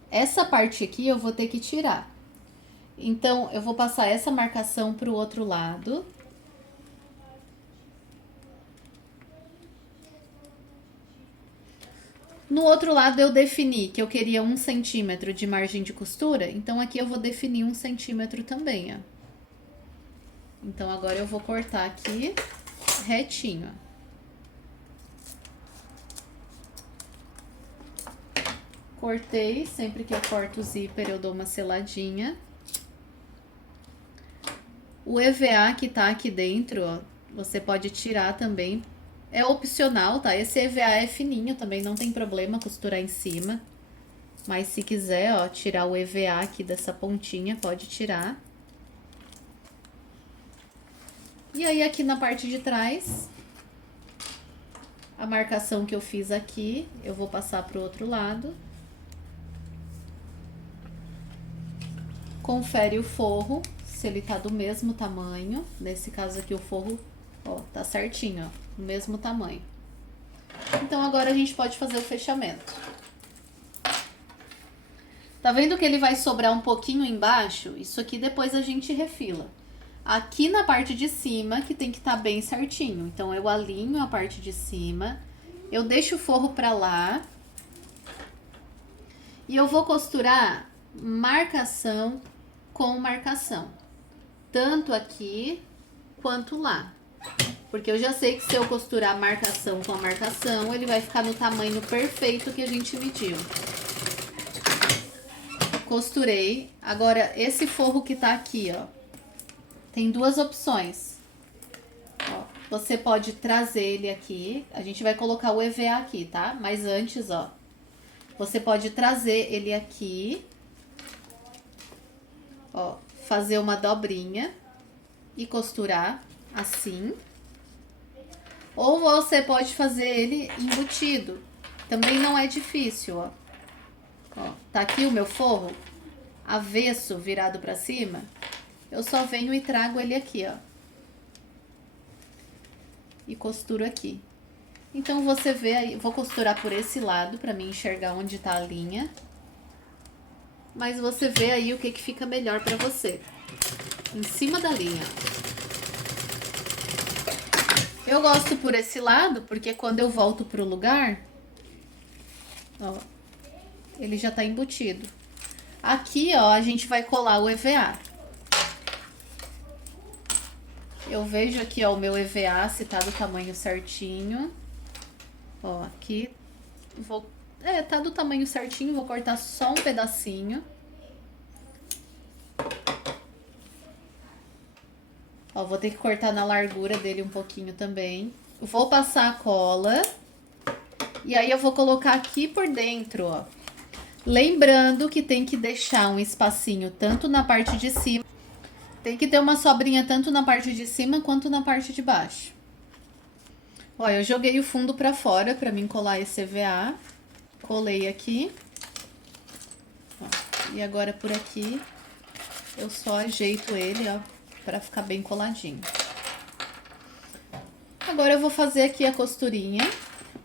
essa parte aqui eu vou ter que tirar. Então, eu vou passar essa marcação pro outro lado. No outro lado, eu defini que eu queria 1 centímetro de margem de costura. Então, aqui eu vou definir 1 centímetro também, ó. Então, agora eu vou cortar aqui retinho, ó. Cortei, sempre que eu corto o zíper eu dou uma seladinha. O EVA que tá aqui dentro, ó, você pode tirar também. É opcional, tá? Esse EVA é fininho também, não tem problema costurar em cima. Mas se quiser, ó, tirar o EVA aqui dessa pontinha, pode tirar. E aí aqui na parte de trás, a marcação que eu fiz aqui, eu vou passar pro outro lado. Confere o forro, se ele tá do mesmo tamanho. Nesse caso aqui o forro, ó, tá certinho, ó, do mesmo tamanho. Então agora a gente pode fazer o fechamento. Tá vendo que ele vai sobrar um pouquinho embaixo? Isso aqui depois a gente refila. Aqui na parte de cima que tem que estar bem certinho. Então eu alinho a parte de cima, eu deixo o forro pra lá e eu vou costurar marcação com marcação, tanto aqui quanto lá. Porque eu já sei que se eu costurar marcação com a marcação, ele vai ficar no tamanho perfeito que a gente mediu. Costurei. Agora, esse forro que tá aqui, ó, tem duas opções. Ó, você pode trazer ele aqui. A gente vai colocar o EVA aqui, tá? Mas antes, ó, você pode trazer ele aqui. Ó, fazer uma dobrinha e costurar assim. Ou você pode fazer ele embutido. Também não é difícil, ó. Ó, tá aqui o meu forro, avesso, virado pra cima. Eu só venho e trago ele aqui, ó. E costuro aqui. Então, você vê aí, vou costurar por esse lado pra mim enxergar onde tá a linha. Mas você vê aí o que que fica melhor pra você. Em cima da linha. Eu gosto por esse lado, porque quando eu volto pro lugar, ó, ele já tá embutido. Aqui, ó, a gente vai colar o EVA. Eu vejo aqui, ó, o meu EVA, se tá do tamanho certinho. Ó, aqui, tá do tamanho certinho, vou cortar só um pedacinho. Ó, vou ter que cortar na largura dele um pouquinho também. Vou passar a cola. E aí eu vou colocar aqui por dentro, ó. Lembrando que tem que deixar um espacinho tanto na parte de cima. Tem que ter uma sobrinha tanto na parte de cima quanto na parte de baixo. Ó, eu joguei o fundo pra fora pra mim colar esse EVA. Colei aqui. Ó, e agora por aqui eu só ajeito ele, ó, pra ficar bem coladinho. Agora eu vou fazer aqui a costurinha.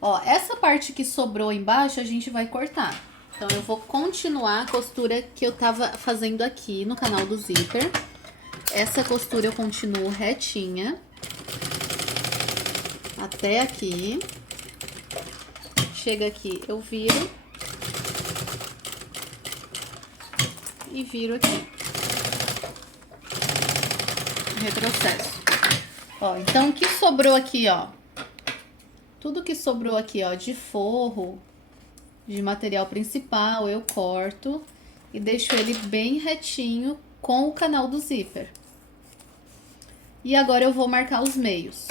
Ó, essa parte que sobrou embaixo a gente vai cortar. Então eu vou continuar a costura que eu tava fazendo aqui no canal do zíper. Essa costura eu continuo retinha. Até aqui. Chega aqui, eu viro. E viro aqui. Retrocesso. Ó, então o que sobrou aqui, ó. Tudo que sobrou aqui, ó, de forro, de material principal, eu corto e deixo ele bem retinho com o canal do zíper. E agora eu vou marcar os meios.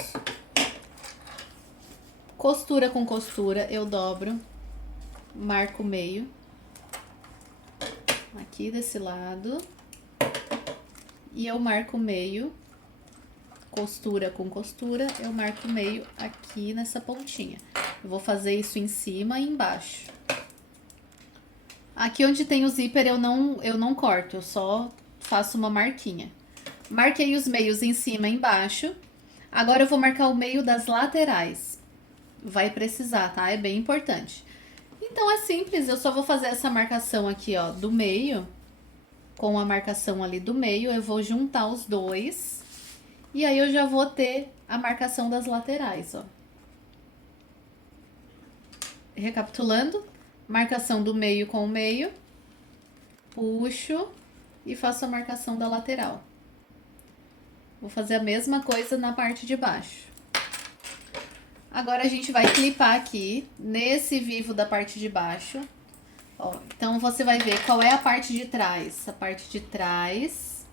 Costura com costura, eu dobro, marco o meio. Aqui desse lado. E eu marco o meio. Costura com costura, eu marco o meio aqui nessa pontinha. Eu vou fazer isso em cima e embaixo. Aqui onde tem o zíper eu não corto, eu só faço uma marquinha. Marquei os meios em cima e embaixo. Agora eu vou marcar o meio das laterais. Vai precisar, tá? É bem importante. Então é simples, eu só vou fazer essa marcação aqui, ó, do meio. Com a marcação ali do meio, eu vou juntar os dois. E aí eu já vou ter a marcação das laterais, ó. Recapitulando, marcação do meio com o meio, puxo e faço a marcação da lateral. Vou fazer a mesma coisa na parte de baixo. Agora a gente vai clipar aqui nesse vivo da parte de baixo. Ó, então você vai ver qual é a parte de trás. A parte de trás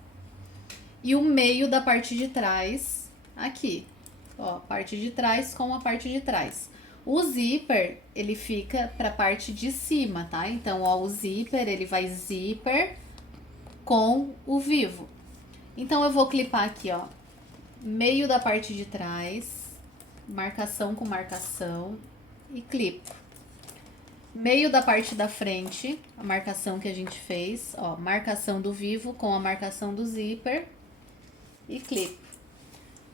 e o meio da parte de trás aqui. Ó, parte de trás com a parte de trás. O zíper, ele fica pra parte de cima, tá? Então, ó, o zíper, ele vai zíper com o vivo. Então, eu vou clipar aqui, ó, meio da parte de trás, marcação com marcação e clipo. Meio da parte da frente, a marcação que a gente fez, ó, marcação do vivo com a marcação do zíper e clipo.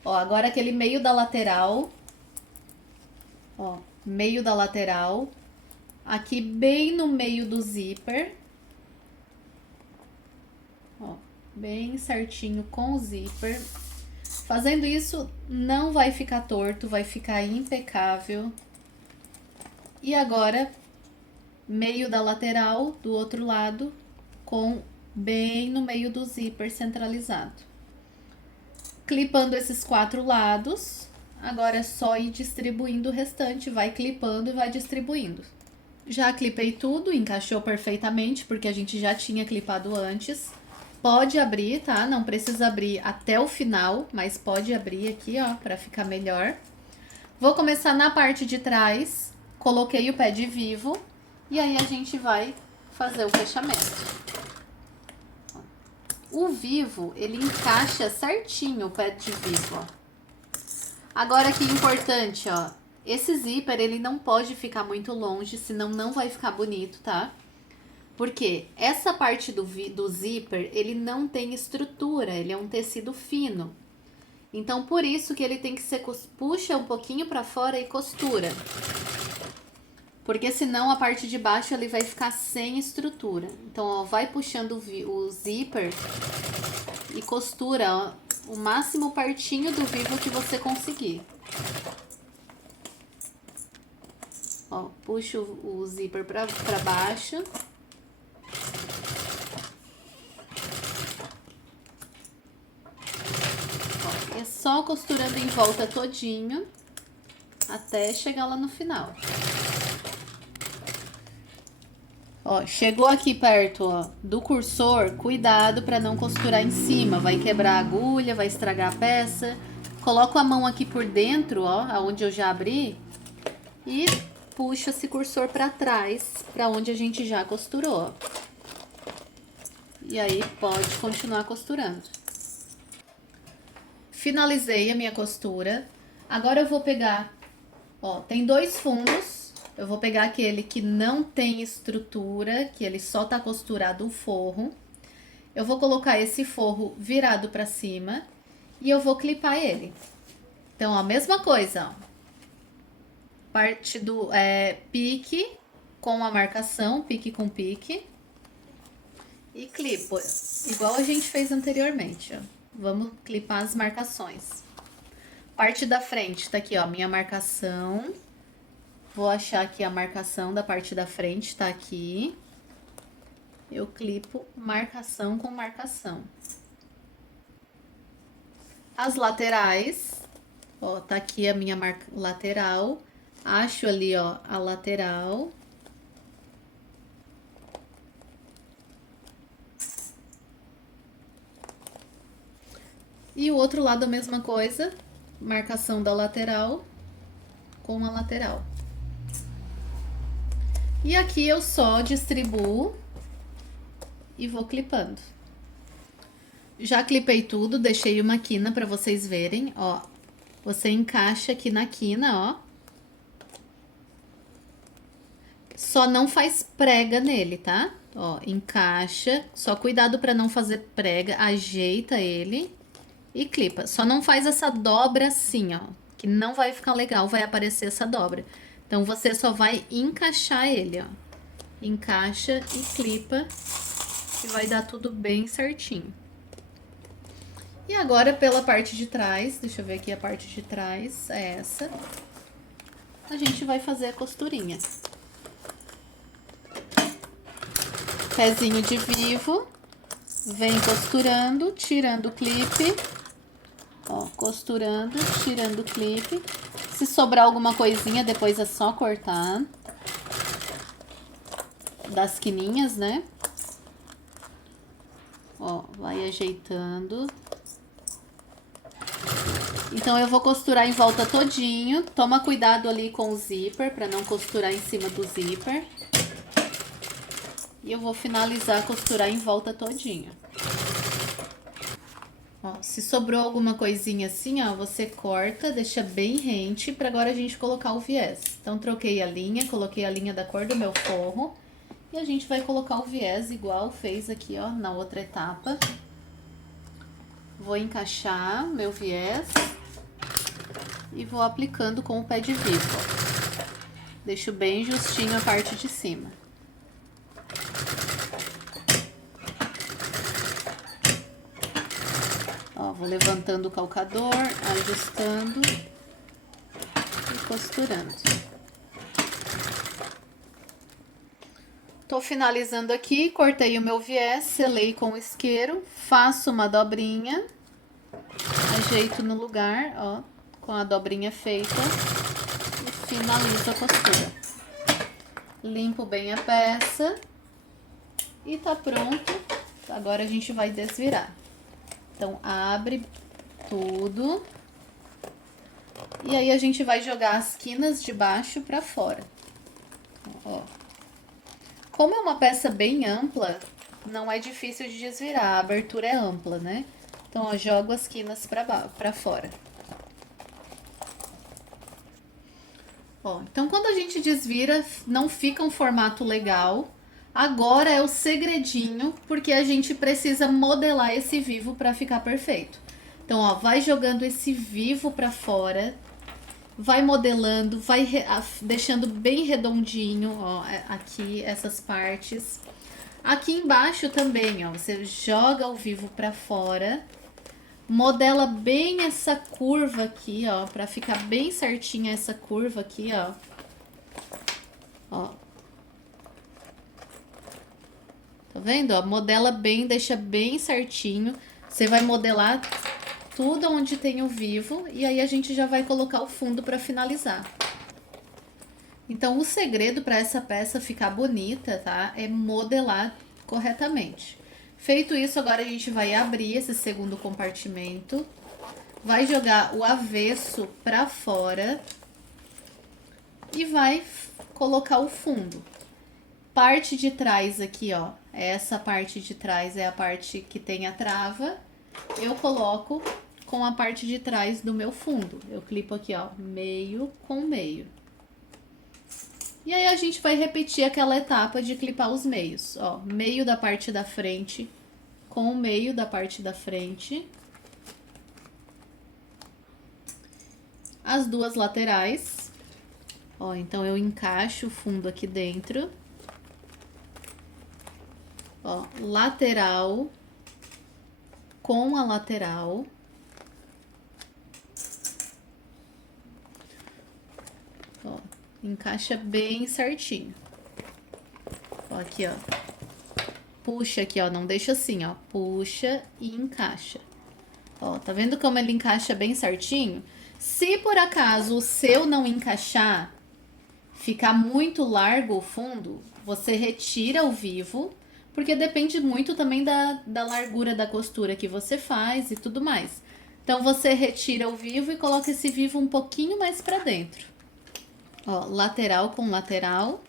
Ó, agora aquele meio da lateral, ó, meio da lateral, aqui bem no meio do zíper, Ó, bem certinho com o zíper. Fazendo isso, não vai ficar torto, vai ficar impecável. E agora, meio da lateral, do outro lado, com bem no meio do zíper centralizado. Clipando esses 4 lados, agora é só ir distribuindo o restante, vai clipando e vai distribuindo. Já clipei tudo, encaixou perfeitamente, porque a gente já tinha clipado antes. Pode abrir, tá? Não precisa abrir até o final, mas pode abrir aqui, ó, pra ficar melhor. Vou começar na parte de trás, coloquei o pé de vivo, e aí a gente vai fazer o fechamento. O vivo, ele encaixa certinho o pé de vivo, ó. Agora que importante, ó, esse zíper, ele não pode ficar muito longe, senão não vai ficar bonito, tá? Porque essa parte do zíper, ele não tem estrutura, ele é um tecido fino. Então, por isso que ele tem que ser, puxa um pouquinho pra fora e costura. Porque senão a parte de baixo ele vai ficar sem estrutura. Então, ó, vai puxando o zíper e costura, ó, o máximo pertinho do vivo que você conseguir. Ó, puxa o zíper pra baixo. Ó, é só costurando em volta todinho até chegar lá no final. Ó, chegou aqui perto, ó, do cursor, cuidado para não costurar em cima, vai quebrar a agulha, vai estragar a peça. Coloco a mão aqui por dentro, ó, aonde eu já abri, e puxo esse cursor para trás, para onde a gente já costurou. E aí pode continuar costurando. Finalizei a minha costura. Agora eu vou pegar, ó, tem 2 fundos. Eu vou pegar aquele que não tem estrutura, que ele só tá costurado o forro. Eu vou colocar esse forro virado pra cima e eu vou clipar ele. Então, a mesma coisa, ó. Parte do pique com a marcação, pique com pique. E clipo, igual a gente fez anteriormente, ó. Vamos clipar as marcações. Parte da frente, tá aqui, ó, minha marcação. Vou achar aqui a marcação da parte da frente, tá aqui. Eu clipo marcação com marcação. As laterais, ó, tá aqui a minha lateral. Acho ali, ó, a lateral. E o outro lado a mesma coisa, marcação da lateral com a lateral. E aqui eu só distribuo e vou clipando. Já clipei tudo, deixei uma quina para vocês verem, ó. Você encaixa aqui na quina, ó. Só não faz prega nele, tá? Ó, encaixa, só cuidado para não fazer prega, ajeita ele e clipa. Só não faz essa dobra assim, ó, que não vai ficar legal, vai aparecer essa dobra. Então, você só vai encaixar ele, ó. Encaixa e clipa, e vai dar tudo bem certinho. E agora, pela parte de trás, deixa eu ver aqui a parte de trás, é essa. A gente vai fazer a costurinha. Pezinho de vivo, vem costurando, tirando o clipe. Ó, costurando, tirando o clipe. Se sobrar alguma coisinha, depois é só cortar. Das quininhas, né? Ó, vai ajeitando. Então, eu vou costurar em volta todinho. Toma cuidado ali com o zíper, pra não costurar em cima do zíper. E eu vou finalizar a costurar em volta todinho. Ó, se sobrou alguma coisinha assim, ó, você corta, deixa bem rente pra agora a gente colocar o viés. Então, troquei a linha, coloquei a linha da cor do meu forro. E a gente vai colocar o viés igual fez aqui, ó, na outra etapa. Vou encaixar meu viés e vou aplicando com o pé de vivo, ó. Deixo bem justinho a parte de cima. vou levantando o calcador, ajustando e costurando. Tô finalizando aqui, cortei o meu viés, selei com o isqueiro, faço uma dobrinha, ajeito no lugar, ó, com a dobrinha feita e finalizo a costura. Limpo bem a peça e tá pronto. Agora a gente vai desvirar. Então, abre tudo. E aí a gente vai jogar as quinas de baixo pra fora. Ó. Como é uma peça bem ampla, não é difícil de desvirar. A abertura é ampla, né? Então, ó, jogo as quinas pra fora. Ó, então, quando a gente desvira, não fica um formato legal. Agora é o segredinho, porque a gente precisa modelar esse vivo para ficar perfeito. Então, ó, vai jogando esse vivo para fora, vai modelando, vai deixando bem redondinho, ó, aqui essas partes. Aqui embaixo também, ó, você joga o vivo para fora, modela bem essa curva aqui, ó, para ficar bem certinha essa curva aqui, ó. Ó. Tá vendo? Ó, modela bem, deixa bem certinho. Você vai modelar tudo onde tem o vivo e aí a gente já vai colocar o fundo para finalizar. Então, o segredo para essa peça ficar bonita, tá? É modelar corretamente. Feito isso, agora a gente vai abrir esse segundo compartimento, vai jogar o avesso para fora e vai colocar o fundo. Parte de trás aqui, ó, essa parte de trás é a parte que tem a trava, eu coloco com a parte de trás do meu fundo. Eu clipo aqui, ó, meio com meio. E aí a gente vai repetir aquela etapa de clipar os meios, ó, meio da parte da frente com o meio da parte da frente. As duas laterais, ó, então eu encaixo o fundo aqui dentro. Ó, lateral com a lateral. Ó, encaixa bem certinho. Ó, aqui, ó. Puxa aqui, ó, não deixa assim, ó. Puxa e encaixa. Ó, tá vendo como ele encaixa bem certinho? Se por acaso o seu não encaixar, ficar muito largo o fundo, você retira o vivo, porque depende muito também da largura da costura que você faz e tudo mais. Então, você retira o vivo e coloca esse vivo um pouquinho mais pra dentro. Ó, lateral com lateral.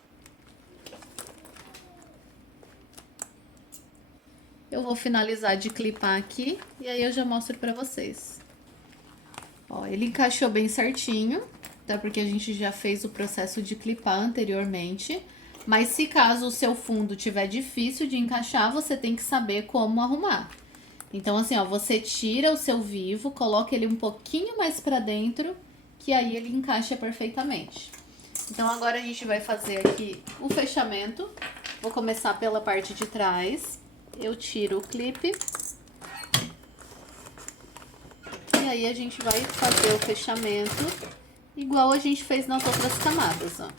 Eu vou finalizar de clipar aqui e aí eu já mostro pra vocês. Ó, ele encaixou bem certinho, tá? Porque a gente já fez o processo de clipar anteriormente. Mas se caso o seu fundo tiver difícil de encaixar, você tem que saber como arrumar. Então, assim, ó, você tira o seu vivo, coloca ele um pouquinho mais pra dentro, que aí ele encaixa perfeitamente. Então, agora a gente vai fazer aqui o fechamento. Vou começar pela parte de trás. Eu tiro o clipe. E aí a gente vai fazer o fechamento igual a gente fez nas outras camadas, ó.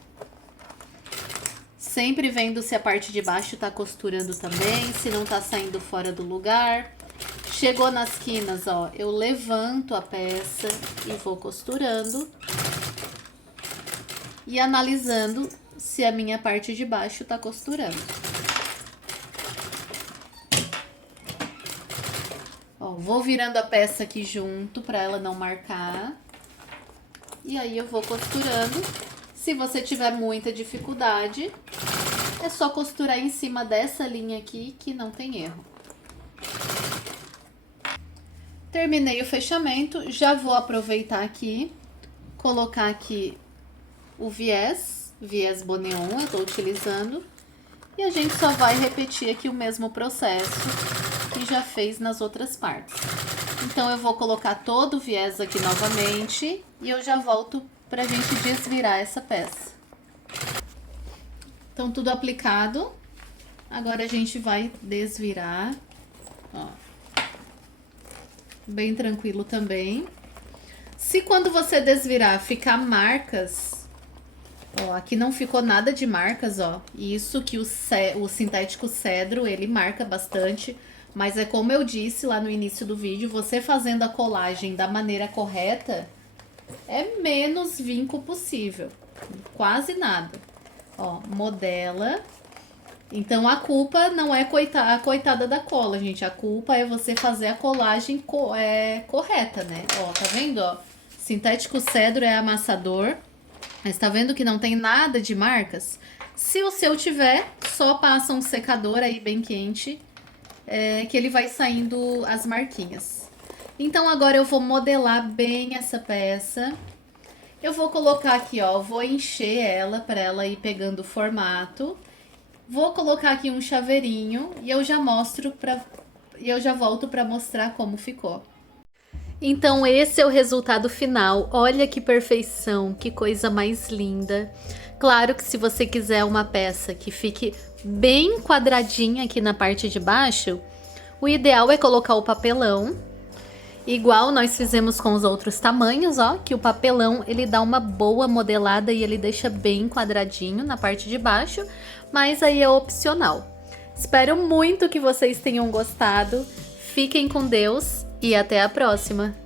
Sempre vendo se a parte de baixo tá costurando também, se não tá saindo fora do lugar. Chegou nas quinas, ó, eu levanto a peça e vou costurando. E analisando se a minha parte de baixo tá costurando. Ó, vou virando a peça aqui junto pra ela não marcar. E aí eu vou costurando. Se você tiver muita dificuldade, é só costurar em cima dessa linha aqui que não tem erro. Terminei o fechamento, já vou aproveitar aqui, colocar aqui o viés boneon, eu tô utilizando. E a gente só vai repetir aqui o mesmo processo que já fez nas outras partes. Então, eu vou colocar todo o viés aqui novamente e eu já volto pra gente desvirar essa peça. Então, tudo aplicado. Agora, a gente vai desvirar, ó. bem tranquilo também. Se quando você desvirar ficar marcas, ó, aqui não ficou nada de marcas, ó. Isso que o sintético cedro, ele marca bastante. Mas é como eu disse lá no início do vídeo, você fazendo a colagem da maneira correta, é menos vinco possível. Quase nada. Ó, modela. Então a culpa não é a coitada da cola, gente. A culpa é você fazer a colagem correta, né? Ó, tá vendo, ó? Sintético cedro é amassador. Mas tá vendo que não tem nada de marcas? Se o seu tiver, só passa um secador aí bem quente, que ele vai saindo as marquinhas. Então agora eu vou modelar bem essa peça. Eu vou colocar aqui, ó, vou encher ela para ela ir pegando o formato. Vou colocar aqui um chaveirinho e eu já volto para mostrar como ficou. Então esse é o resultado final. Olha que perfeição, que coisa mais linda. Claro que se você quiser uma peça que fique bem quadradinha aqui na parte de baixo, o ideal é colocar o papelão, igual nós fizemos com os outros tamanhos, ó, que o papelão ele dá uma boa modelada e ele deixa bem quadradinho na parte de baixo, mas aí é opcional. Espero muito que vocês tenham gostado. Fiquem com Deus e até a próxima!